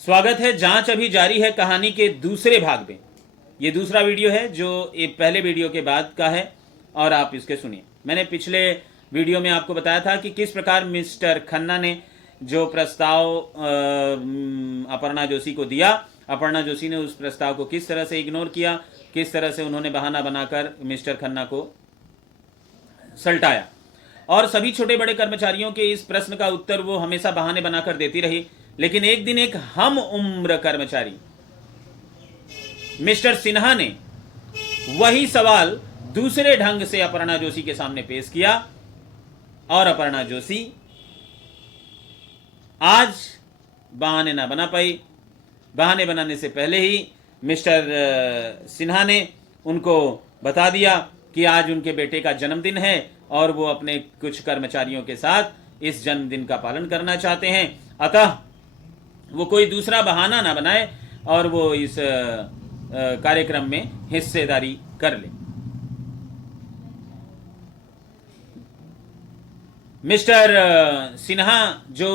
स्वागत है। जांच अभी जारी है कहानी के दूसरे भाग में। ये दूसरा वीडियो है जो ये पहले वीडियो के बाद का है और आप इसके सुनिए। मैंने पिछले वीडियो में आपको बताया था कि किस प्रकार मिस्टर खन्ना ने जो प्रस्ताव अपर्णा जोशी को दिया, अपर्णा जोशी ने उस प्रस्ताव को किस तरह से इग्नोर किया, किस तरह से उन्होंने बहाना बनाकर मिस्टर खन्ना को सल्टाया। और सभी छोटे बड़े कर्मचारियों के इस प्रश्न का उत्तर वो हमेशा बहाने बनाकर देती रही। लेकिन एक दिन एक हम उम्र कर्मचारी मिस्टर सिन्हा ने वही सवाल दूसरे ढंग से अपर्णा जोशी के सामने पेश किया और अपर्णा जोशी आज बहाने ना बना पाई। बहाने बनाने से पहले ही मिस्टर सिन्हा ने उनको बता दिया कि आज उनके बेटे का जन्मदिन है और वो अपने कुछ कर्मचारियों के साथ इस जन्मदिन का पालन करना चाहते हैं। अतः वो कोई दूसरा बहाना ना बनाए और वो इस कार्यक्रम में हिस्सेदारी कर ले। मिस्टर सिन्हा जो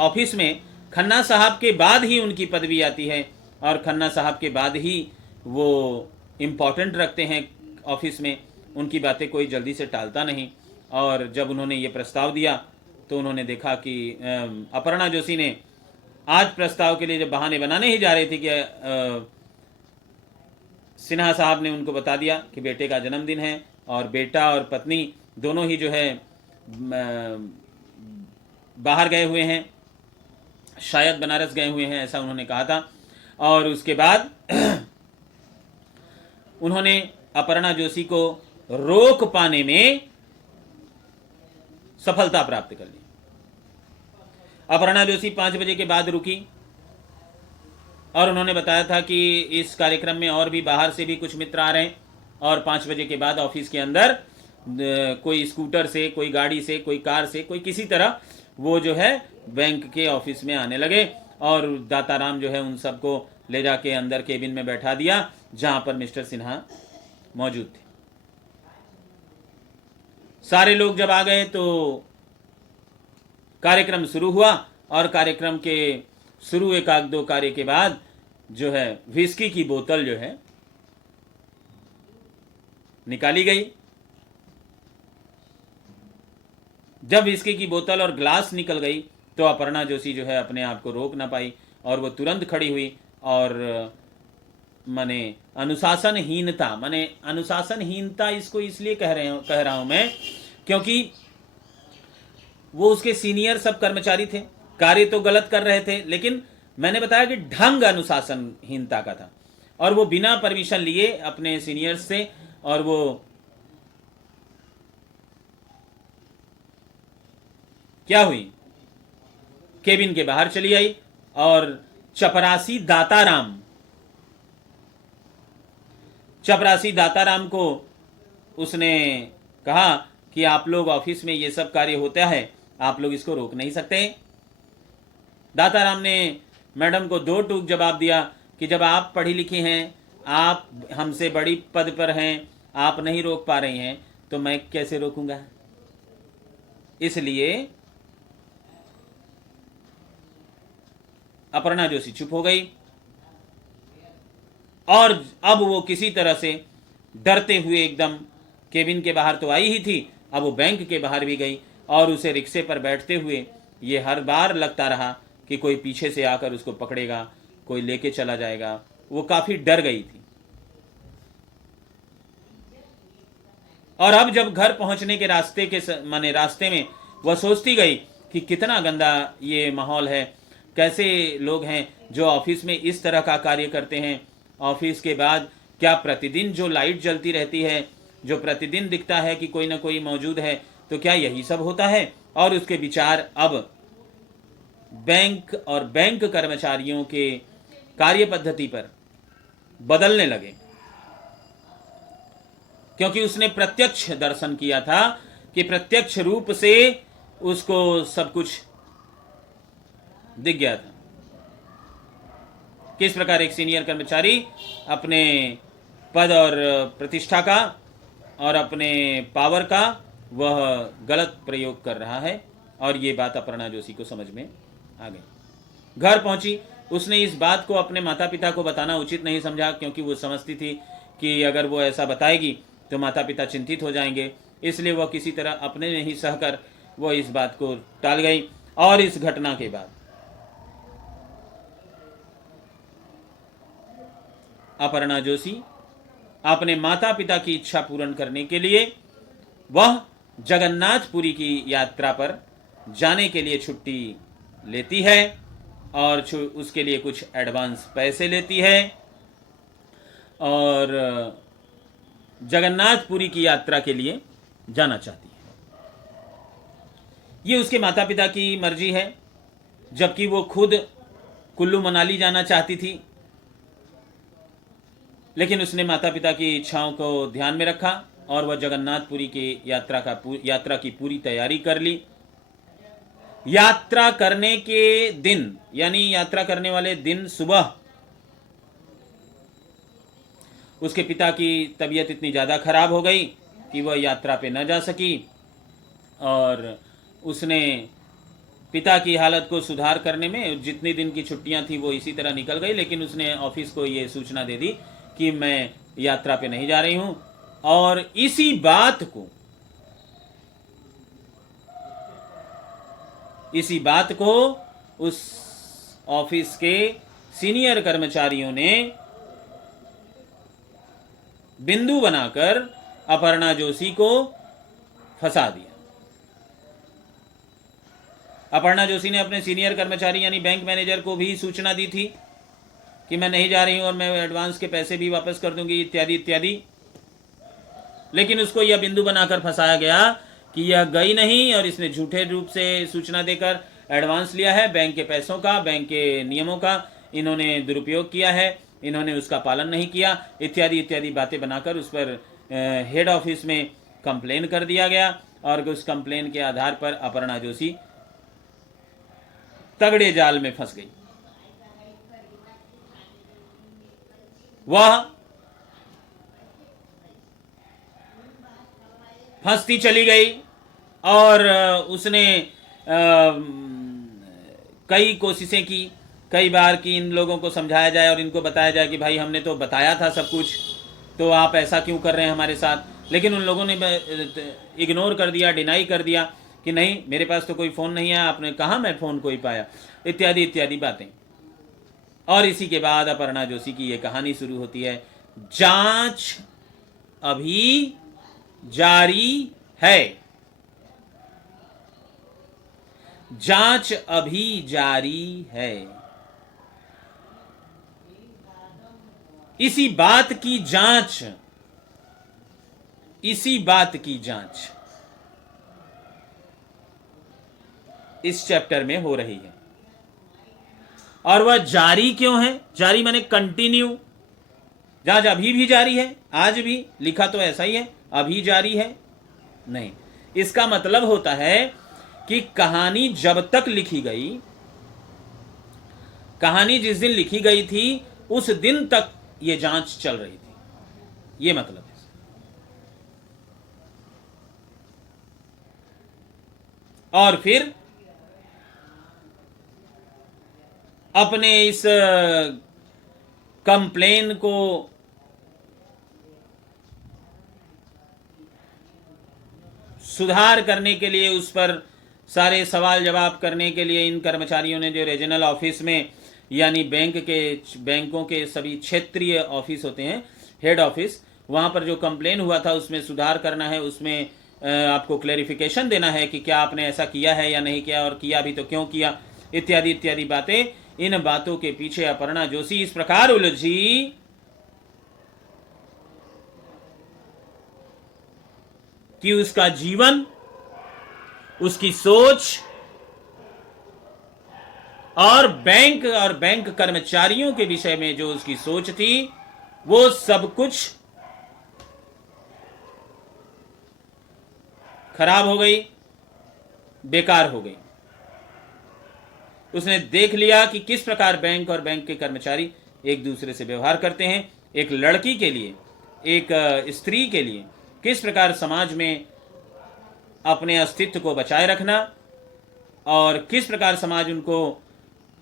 ऑफिस में खन्ना साहब के बाद ही उनकी पदवी आती है और खन्ना साहब के बाद ही वो इम्पोर्टेंट रखते हैं ऑफिस में, उनकी बातें कोई जल्दी से टालता नहीं। और जब उन्होंने ये प्रस्ताव दिया तो उन्होंने देखा कि अपर्णा जोशी ने आज प्रस्ताव के लिए जब बहाने बनाने ही जा रही थी कि सिन्हा साहब ने उनको बता दिया कि बेटे का जन्मदिन है और बेटा और पत्नी दोनों ही जो है बाहर गए हुए हैं, शायद बनारस गए हुए हैं, ऐसा उन्होंने कहा था। और उसके बाद उन्होंने अपर्णा जोशी को रोक पाने में सफलता प्राप्त कर ली। अपर्णा जोशी 5 बजे के बाद रुकी और उन्होंने बताया था कि इस कार्यक्रम में और भी बाहर से भी कुछ मित्र आ रहे हैं और 5 बजे के बाद ऑफिस के अंदर कोई स्कूटर से, कोई गाड़ी से, कोई कार से, कोई किसी तरह वो जो है बैंक के ऑफिस में आने लगे और दाताराम जो है उन सबको ले जाके अंदर केबिन में बैठा दिया जहां पर मिस्टर सिन्हा मौजूद थे। सारे लोग जब आ गए तो कार्यक्रम शुरू हुआ और कार्यक्रम के शुरू 1-2 कार्य के बाद जो है विस्की की बोतल जो है निकाली गई। जब विस्की की बोतल और ग्लास निकल गई तो अपर्णा जोशी जो है अपने आप को रोक ना पाई और वो तुरंत खड़ी हुई और माने अनुशासनहीनता इसको इसलिए कह रहा हूं मैं क्योंकि वो उसके सीनियर सब कर्मचारी थे, कार्य तो गलत कर रहे थे, लेकिन मैंने बताया कि ढंग अनुशासनहीनता का था और वो बिना परमिशन लिए अपने सीनियर्स से और वो क्या हुई, केबिन के बाहर चली आई और चपरासी दाताराम को उसने कहा कि आप लोग ऑफिस में ये सब कार्य होता है, आप लोग इसको रोक नहीं सकते। दाताराम ने मैडम को 2 टूक जवाब दिया कि जब आप पढ़ी लिखी हैं, आप हमसे बड़ी पद पर हैं, आप नहीं रोक पा रही हैं तो मैं कैसे रोकूंगा। इसलिए अपर्णा जोशी चुप हो गई और अब वो किसी तरह से डरते हुए एकदम केबिन के बाहर तो आई ही थी, अब वो बैंक के बाहर भी गई और उसे रिक्शे पर बैठते हुए ये हर बार लगता रहा कि कोई पीछे से आकर उसको पकड़ेगा, कोई लेके चला जाएगा। वो काफी डर गई थी और अब जब घर पहुंचने के रास्ते में वह सोचती गई कि कितना गंदा ये माहौल है, कैसे लोग हैं जो ऑफिस में इस तरह का कार्य करते हैं। ऑफिस के बाद क्या प्रतिदिन जो लाइट जलती रहती है, जो प्रतिदिन दिखता है कि कोई ना कोई मौजूद है, तो क्या यही सब होता है। और उसके विचार अब बैंक और बैंक कर्मचारियों के कार्य पद्धति पर बदलने लगे क्योंकि उसने प्रत्यक्ष दर्शन किया था कि प्रत्यक्ष रूप से उसको सब कुछ दिख गया था, किस प्रकार एक सीनियर कर्मचारी अपने पद और प्रतिष्ठा का और अपने पावर का वह गलत प्रयोग कर रहा है। और ये बात अपर्णा जोशी को समझ में आ गई। घर पहुंची, उसने इस बात को अपने माता पिता को बताना उचित नहीं समझा, क्योंकि वो समझती थी कि अगर वो ऐसा बताएगी तो माता पिता चिंतित हो जाएंगे। इसलिए वह किसी तरह अपने में ही सहकर वो इस बात को टाल गई। और इस घटना के बाद अपर्णा जोशी अपने माता पिता की इच्छा पूर्ण करने के लिए वह जगन्नाथपुरी की यात्रा पर जाने के लिए छुट्टी लेती है और उसके लिए कुछ एडवांस पैसे लेती है और जगन्नाथपुरी की यात्रा के लिए जाना चाहती है। ये उसके माता पिता की मर्जी है, जबकि वो खुद कुल्लू मनाली जाना चाहती थी। लेकिन उसने माता पिता की इच्छाओं को ध्यान में रखा और वह जगन्नाथपुरी की यात्रा की पूरी तैयारी कर ली। यात्रा करने के दिन, यानी यात्रा करने वाले दिन सुबह उसके पिता की तबीयत इतनी ज़्यादा खराब हो गई कि वह यात्रा पे न जा सकी और उसने पिता की हालत को सुधार करने में जितनी दिन की छुट्टियां थी वो इसी तरह निकल गई। लेकिन उसने ऑफिस को ये सूचना दे दी कि मैं यात्रा पे नहीं जा रही हूं। और इसी बात को उस ऑफिस के सीनियर कर्मचारियों ने बिंदु बनाकर अपर्णा जोशी को फंसा दिया। अपर्णा जोशी ने अपने सीनियर कर्मचारी यानी बैंक मैनेजर को भी सूचना दी थी कि मैं नहीं जा रही हूं और मैं एडवांस के पैसे भी वापस कर दूंगी इत्यादि इत्यादि। लेकिन उसको यह बिंदु बनाकर फंसाया गया कि यह गई नहीं और इसने झूठे रूप से सूचना देकर एडवांस लिया है। बैंक के पैसों का, बैंक के नियमों का इन्होंने दुरुपयोग किया है, इन्होंने उसका पालन नहीं किया इत्यादि इत्यादि बातें बनाकर उस पर हेड ऑफिस में कंप्लेन कर दिया गया। और उस कंप्लेन के आधार पर अपर्णा जोशी तगड़े जाल में फंस गई। वह फंसती चली गई और उसने कई कोशिशें की, कई बार कि इन लोगों को समझाया जाए और इनको बताया जाए कि भाई हमने तो बताया था सब कुछ, तो आप ऐसा क्यों कर रहे हैं हमारे साथ। लेकिन उन लोगों ने इग्नोर कर दिया, डिनाई कर दिया कि नहीं मेरे पास तो कोई फ़ोन नहीं है, आपने कहा मैं फ़ोन कोई पाया, इत्यादि इत्यादि बातें। और इसी के बाद अपर्णा जोशी की ये कहानी शुरू होती है। जांच अभी जारी है, जांच अभी जारी है। इसी बात की जांच, इसी बात की जांच इस चैप्टर में हो रही है। और वह जारी क्यों है? जारी माने कंटिन्यू। जांच अभी भी जारी है, आज भी लिखा तो ऐसा ही है, अभी जारी है नहीं। इसका मतलब होता है कि कहानी जब तक लिखी गई, कहानी जिस दिन लिखी गई थी उस दिन तक यह जांच चल रही थी, यह मतलब है। और फिर अपने इस कंप्लेन को सुधार करने के लिए, उस पर सारे सवाल जवाब करने के लिए इन कर्मचारियों ने जो रीजनल ऑफिस में यानी बैंकों के सभी क्षेत्रीय ऑफिस होते हैं, हेड ऑफिस, वहाँ पर जो कंप्लेन हुआ था उसमें सुधार करना है, उसमें आपको क्लैरिफिकेशन देना है कि क्या आपने ऐसा किया है या नहीं किया, और किया भी तो क्यों किया, इत्यादि इत्यादि बातें। इन बातों के पीछे अपर्णा जोशी इस प्रकार उलझी कि उसका जीवन, उसकी सोच और बैंक कर्मचारियों के विषय में जो उसकी सोच थी वो सब कुछ खराब हो गई, बेकार हो गई। उसने देख लिया कि किस प्रकार बैंक और बैंक के कर्मचारी एक दूसरे से व्यवहार करते हैं। एक लड़की के लिए, एक स्त्री के लिए किस प्रकार समाज में अपने अस्तित्व को बचाए रखना और किस प्रकार समाज उनको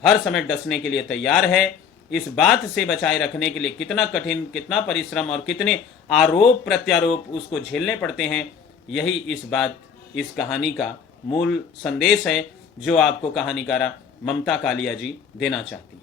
हर समय डसने के लिए तैयार है। इस बात से बचाए रखने के लिए कितना कठिन, कितना परिश्रम और कितने आरोप प्रत्यारोप उसको झेलने पड़ते हैं, यही इस कहानी का मूल संदेश है जो आपको कहानीकारा ममता कालिया जी देना चाहती है।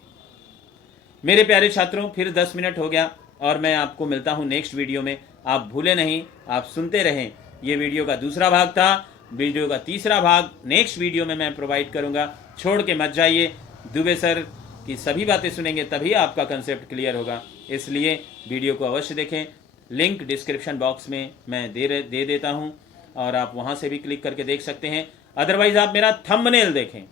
मेरे प्यारे छात्रों, फिर 10 मिनट हो गया और मैं आपको मिलता हूं नेक्स्ट वीडियो में। आप भूले नहीं, आप सुनते रहें। ये वीडियो का दूसरा भाग था। वीडियो का तीसरा भाग नेक्स्ट वीडियो में मैं प्रोवाइड करूंगा। छोड़ के मत जाइए। दुबे सर की सभी बातें सुनेंगे तभी आपका कंसेप्ट क्लियर होगा, इसलिए वीडियो को अवश्य देखें। लिंक डिस्क्रिप्शन बॉक्स में मैं दे देता हूं और आप वहां से भी क्लिक करके देख सकते हैं। अदरवाइज आप मेरा थंबनेल देखें।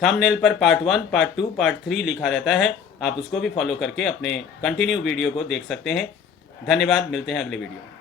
थंबनेल पर पार्ट 1, पार्ट 2, पार्ट 3 लिखा रहता है। आप उसको भी फॉलो करके अपने कंटिन्यू वीडियो को देख सकते हैं। धन्यवाद, मिलते हैं अगले वीडियो में।